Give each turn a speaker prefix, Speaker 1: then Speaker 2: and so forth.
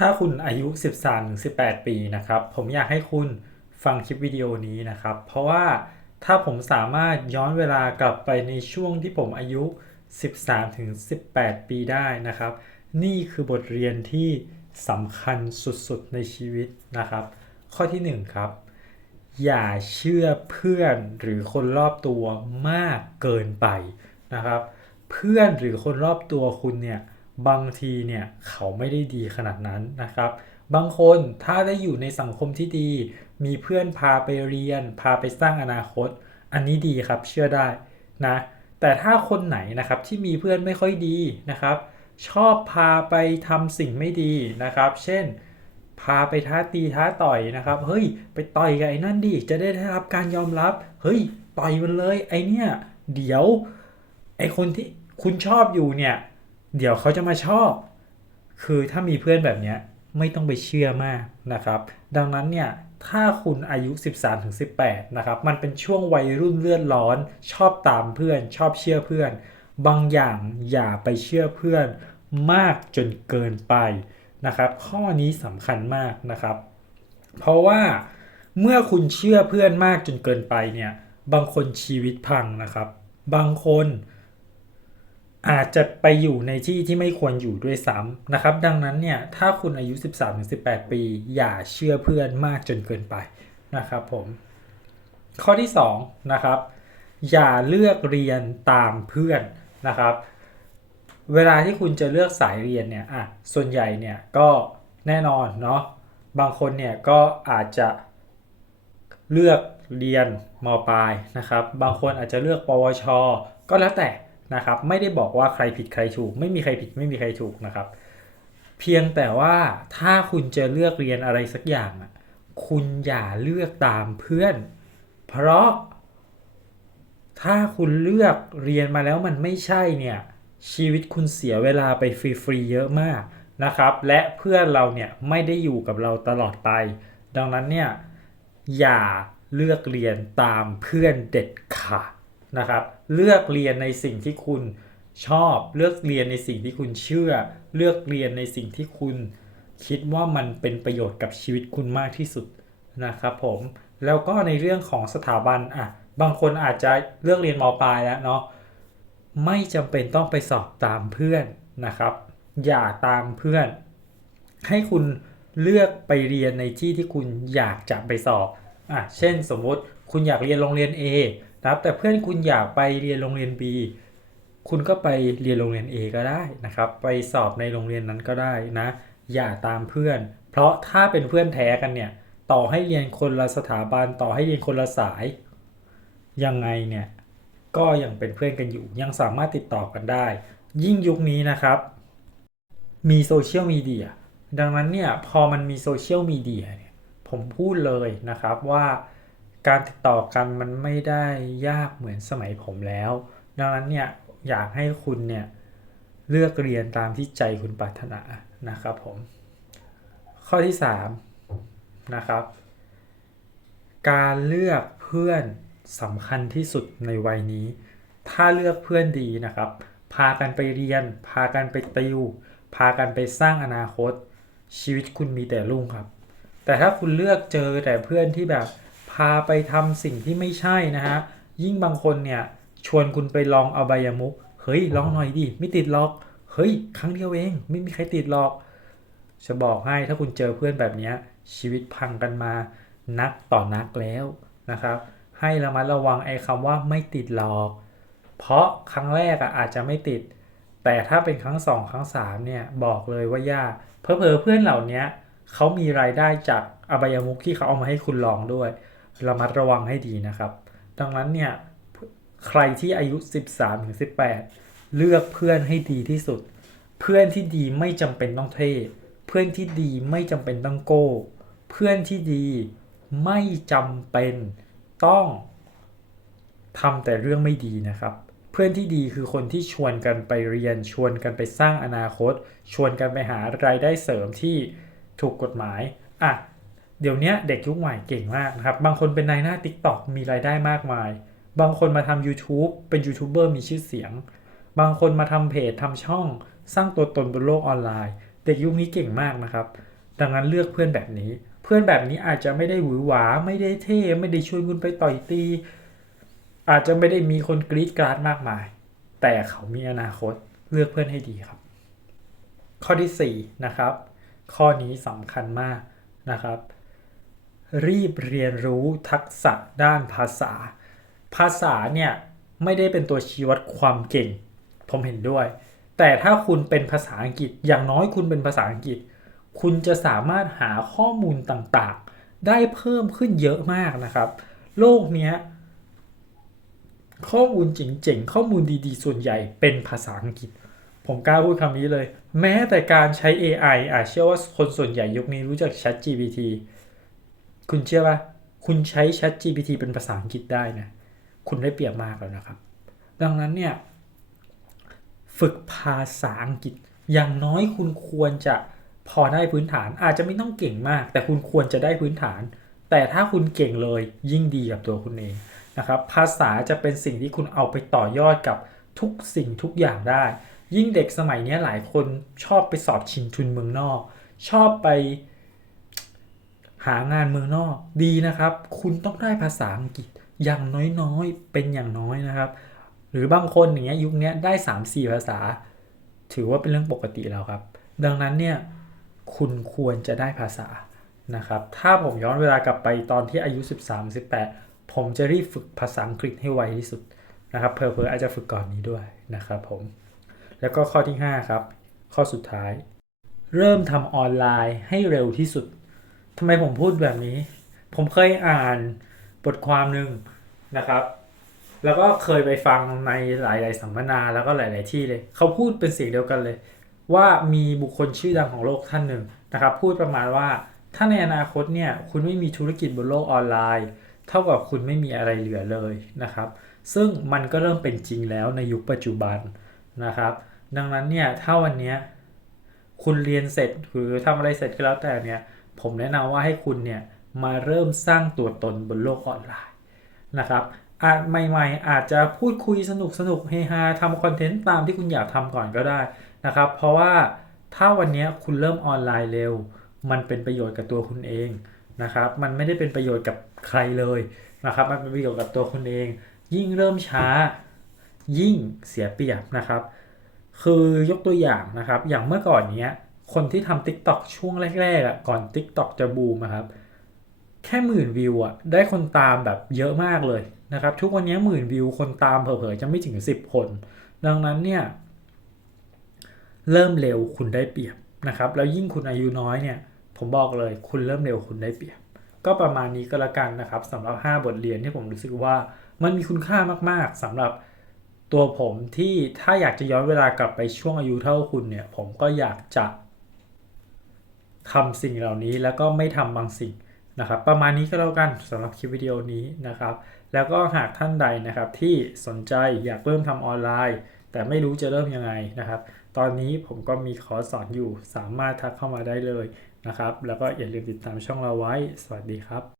Speaker 1: ถ้าคุณอายุ 13-18 ปีนะครับ ผมอยากให้คุณฟังคลิปวิดีโอนี้นะครับ เพราะว่าถ้าผมสามารถย้อนเวลากลับไปในช่วงที่ผมอายุ 13-18 ปีได้นะครับ นี่คือบทเรียนที่สำคัญสุดๆ ในชีวิตนะครับ ข้อที่ 1 ครับ อย่าเชื่อเพื่อนหรือคนรอบตัวมากเกินไปนะครับ เพื่อนหรือคนรอบตัวคุณเนี่ย บางทีเนี่ยเขาไม่ได้ดีขนาดนั้นนะครับ บางคนถ้าได้อยู่ในสังคมที่ดี มีเพื่อนพาไปเรียน พาไปสร้างอนาคต อันนี้ดีครับเชื่อได้นะแต่ถ้าคนไหนนะครับที่มีเพื่อนไม่ค่อยดีนะครับ ชอบพาไปทำสิ่งไม่ดีนะครับ เช่น พาไปท้าตีท้าต่อยนะครับเฮ้ยไปต่อยกับไอ้นั่นดิจะได้ได้รับการยอมรับ เฮ้ยต่อยมันเลยไอเนี่ยเดี๋ยวไอคนที่คุณชอบอยู่เนี่ย เดี๋ยวเขาจะมาชอบ คือถ้ามีเพื่อนแบบเนี้ยไม่ต้องไปเชื่อมากนะครับ ดังนั้นเนี่ยถ้าคุณอายุ 13-18 นะครับ มันเป็นช่วงวัยรุ่นเลือดร้อน ชอบตามเพื่อน ชอบเชื่อเพื่อน บางอย่างอย่าไปเชื่อเพื่อนมากจนเกินไปนะครับ ข้อนี้สำคัญมากนะครับ เพราะว่าเมื่อคุณเชื่อเพื่อนมากจนเกินไปเนี่ย บางคนชีวิตพังนะครับ บางคน อาจจะไปอยู่ในที่ที่ไม่ควรอยู่ด้วยซ้ำนะครับ ดังนั้นเนี่ยถ้าคุณอายุ 13-18 ปี อย่าเชื่อเพื่อนมากจนเกินไปนะครับผม ข้อที่2นะครับอย่าเลือกเรียนตามเพื่อนนะครับ เวลาที่คุณจะเลือกสายเรียนเนี่ยอะส่วนใหญ่เนี่ยก็แน่นอนเนาะบางคนเนี่ยก็อาจจะเลือกเรียนมปลายนะครับ บางคนอาจจะเลือกปวช ก็แล้วแต่ นะครับ ไม่ได้บอกว่าใครผิดใครถูก ไม่มีใครผิดไม่มีใครถูกนะครับ เพียงแต่ว่าถ้าคุณจะเลือกเรียนอะไรสักอย่างอะคุณอย่าเลือกตามเพื่อน เพราะ ถ้าคุณเลือกเรียนมาแล้วมันไม่ใช่เนี่ยชีวิตคุณเสียเวลาไปฟรีๆเยอะมากนะครับ และเพื่อนเราเนี่ยไม่ได้อยู่กับเราตลอดไป ดังนั้นเนี่ยอย่าเลือกเรียนตามเพื่อนเด็ดขาดนะครับ เลือกเรียนในสิ่งที่คุณชอบ เลือกเรียนในสิ่งที่คุณเชื่อ เลือกเรียนในสิ่งที่คุณคิดว่ามันเป็นประโยชน์กับชีวิตคุณมากที่สุดนะครับผมแล้วก็ในเรื่องของสถาบันอะบางคนอาจจะเลือกเรียนมปลายแล้วเนาะไม่จำเป็นต้องไปสอบตามเพื่อนนะครับ อย่าตามเพื่อน ให้คุณเลือกไปเรียนในที่ที่คุณอยากจะไปสอบอะเช่นสมมุติคุณอยากเรียนโรงเรียน A นะครับแต่เพื่อนคุณอยากไปเรียนโรงเรียน B คุณก็ไปเรียนโรงเรียน A ก็ได้นะครับ ไปสอบในโรงเรียนนั้นก็ได้นะ อย่าตามเพื่อน เพราะถ้าเป็นเพื่อนแท้กันเนี่ย ต่อให้เรียนคนละสถาบัน ต่อให้เรียนคนละสาย ยังไงเนี่ย ก็ยังเป็นเพื่อนกันอยู่ ยังสามารถติดต่อกันได้ ยิ่งยุคนี้นะครับ มีโซเชียลมีเดีย ดังนั้นเนี่ย พอมันมีโซเชียลมีเดียเนี่ย ผมพูดเลยนะครับว่า การติดต่อกันมันไม่ได้ยากเหมือนสมัยผมแล้ว ดังนั้นเนี่ยอยากให้คุณเนี่ยเลือกเรียนตามที่ใจคุณปรารถนานะครับผม ข้อที่3นะครับ การเลือกเพื่อนสำคัญที่สุดในวัยนี้ ถ้าเลือกเพื่อนดีนะครับ พากันไปเรียน พากันไปติว พากันไปสร้างอนาคต ชีวิตคุณมีแต่รุ่งครับ แต่ถ้าคุณเลือกเจอแต่เพื่อนที่แบบาไปทำสิ่งที่ไม่ใช่นะฮะ ยิ่งบางคนเนี่ยชวนคุณไปลองอใบายมุก เฮ้ยลองหน่อยดิไม่ติดหรอก เฮ้ย ครั้งเดียวเองไม่มีใครติดหรอก จะบอกให้ถ้าคุณเจอเพื่อนแบบนี้ชีวิตพังกันมานักต่อนักแล้วนะครับ ให้ระมัดระวังไอ้คำว่าไม่ติดหรอก เพราะครั้งแรกอะอาจจะไม่ติด แต่ถ้าเป็นครั้งสองครั้งสามเนี่ย บอกเลยว่ายากเพอเพอเพื่อนเหล่านี้เขามีรายได้จากอบายมุขที่เขาเอามาให้คุณลองด้วย ระมัดระวังให้ดีนะครับ ดังนั้นเนี่ยใครที่อายุ 13-18 เลือกเพื่อนให้ดีที่สุด เพื่อนที่ดีไม่จำเป็นต้องเท่ เพื่อนที่ดีไม่จำเป็นต้องโก้ เพื่อนที่ดีไม่จำเป็นต้องทำแต่เรื่องไม่ดีนะครับ เพื่อนที่ดีคือคนที่ชวนกันไปเรียน ชวนกันไปสร้างอนาคต ชวนกันไปหารายได้เสริมที่ถูกกฎหมายอะ เดี๋ยวนี้เด็กยุคใหม่เก่งมากนะครับ บางคนเป็นนายหน้า TikTok มีรายได้มากมาย บางคนมาทำ YouTube เป็นยูทูบเบอร์มีชื่อเสียง บางคนมาทำเพจทำช่อง สร้างตัวตนบนโลกออนไลน์ เด็กยุคนี้เก่งมากนะครับ ดังนั้นเลือกเพื่อนแบบนี้ เพื่อนแบบนี้อาจจะไม่ได้หวือหวา ไม่ได้เท่ ไม่ได้ช่วนคุณไปต่อยตี อาจจะไม่ได้มีคนกรีดกราดมากมาย แต่เขามีอนาคต เลือกเพื่อนให้ดีครับ ข้อที่4นะครับ ข้อนี้สำคัญมากนะครับ รีบเรียนรู้ทักษะด้านภาษา ภาษาเนี่ยไม่ได้เป็นตัวชี้วัดความเก่ง ผมเห็นด้วย แต่ถ้าคุณเป็นภาษาอังกฤษ อย่างน้อยคุณเป็นภาษาอังกฤษ คุณจะสามารถหาข้อมูลต่างๆ ได้เพิ่มขึ้นเยอะมากนะครับ โลกเนี้ยข้อมูลเจ๋งๆ ข้อมูลดีๆ ส่วนใหญ่เป็นภาษาอังกฤษ ผมกล้าพูดคำนี้เลย แม้แต่การใช้ AI อะเชื่อว่าคนส่วนใหญ่ยุคนี้รู้จัก ChatGPT คุณเชื่อป่ะคุณใช้ ChatGPT เป็นภาษาอังกฤษได้นะ คุณได้เปรียบมากแล้วนะครับ ดังนั้นเนี่ย ฝึกภาษาอังกฤษ อย่างน้อยคุณควรจะพอได้พื้นฐาน อาจจะไม่ต้องเก่งมาก แต่คุณควรจะได้พื้นฐาน แต่ถ้าคุณเก่งเลยยิ่งดีกับตัวคุณเองนะครับ ภาษาจะเป็นสิ่งที่คุณเอาไปต่อยอดกับทุกสิ่งทุกอย่างได้ ยิ่งเด็กสมัยนี้หลายคนชอบไปสอบชิงทุนเมืองนอก ชอบไปางานเมืองนอกดีนะครับ คุณต้องได้ภาษาอังกฤษอย่างน้อยๆ เป็นอย่างน้อยนะครับ หรือบางคนอย่างเงี้ยยุคนี้ได้ 3-4 ภาษา ถือว่าเป็นเรื่องปกติแล้วครับ ดังนั้นเนี่ยคุณควรจะได้ภาษานะครับ ถ้าผมย้อนเวลากลับไปตอนที่อายุ 13-18 ผมจะรีบฝึกภาษาอังกฤษให้ไวที่สุดนะครับเพอเพอๆอาจจะฝึกก่อนนี้ด้วยนะครับผม แล้วก็ข้อที่ 5 ครับ ข้อสุดท้าย เริ่มทำออนไลน์ให้เร็วที่สุด ทำไมผมพูดแบบนี้ ผมเคยอ่านบทความหนึ่งนะครับ แล้วก็เคยไปฟังในหลาย ๆ สัมมนาแล้วก็หลาย ๆ ที่เลย เขาพูดเป็นเสียงเดียวกันเลย ว่ามีบุคคลชื่อดังของโลกท่านหนึ่งนะครับ พูดประมาณว่าถ้าในอนาคตเนี่ยคุณไม่มีธุรกิจบนโลกออนไลน์ เท่ากับคุณไม่มีอะไรเหลือเลยนะครับ ซึ่งมันก็เริ่มเป็นจริงแล้วในยุคปัจจุบันนะครับ ดังนั้นเนี่ยถ้าวันนี้คุณเรียนเสร็จหรือทำอะไรเสร็จก็แล้วแต่เนี่ย ผมแนะนำว่าให้คุณเนี่ยมาเริ่มสร้างตัวตนบนโลกออนไลน์นะครับอาจใหม่ ๆ อาจจะพูดคุยสนุกสนุกเฮฮาทำคอนเทนต์ตามที่คุณอยากทำก่อนก็ได้นะครับ เพราะว่าถ้าวันนี้คุณเริ่มออนไลน์เร็ว มันเป็นประโยชน์กับตัวคุณเองนะครับ มันไม่ได้เป็นประโยชน์กับใครเลยนะครับ มันเป็นประโยชน์กับตัวคุณเอง ยิ่งเริ่มช้า ยิ่งเสียเปรียบนะครับ คือยกตัวอย่างนะครับ อย่างเมื่อก่อนเนี้ย คนที่ทำ TikTok ช่วงแรกๆอะก่อน TikTok จะบูมครับ แค่หมื่นวิวอะได้คนตามแบบเยอะมากเลยนะครับ ทุกวันนี้หมื่นวิวคนตามเผลอๆจะไม่ถึง 10 คน ดังนั้นเนี่ย เริ่มเร็วคุณได้เปรียบนะครับ แล้วยิ่งคุณอายุน้อยเนี่ย ผมบอกเลยคุณเริ่มเร็วคุณได้เปรียบ ก็ประมาณนี้ก็แล้วกันนะครับสำหรับ 5 บทเรียนที่ผมรู้สึกว่ามันมีคุณค่ามากๆสำหรับตัวผมที่ถ้าอยากจะย้อนเวลากลับไปช่วงอายุเท่าคุณเนี่ย ผมก็อยากจะ ทำสิ่งเหล่านี้แล้วก็ไม่ทำบางสิ่งนะครับ ประมาณนี้ก็แล้วกันสำหรับคลิปวิดีโอนี้นะครับ แล้วก็หากท่านใดนะครับที่สนใจอยากเริ่มทำออนไลน์ แต่ไม่รู้จะเริ่มยังไงนะครับ ตอนนี้ผมก็มีคอร์สสอนอยู่สามารถทักเข้ามาได้เลยนะครับ แล้วก็อย่าลืมติดตามช่องเราไว้ สวัสดีครับ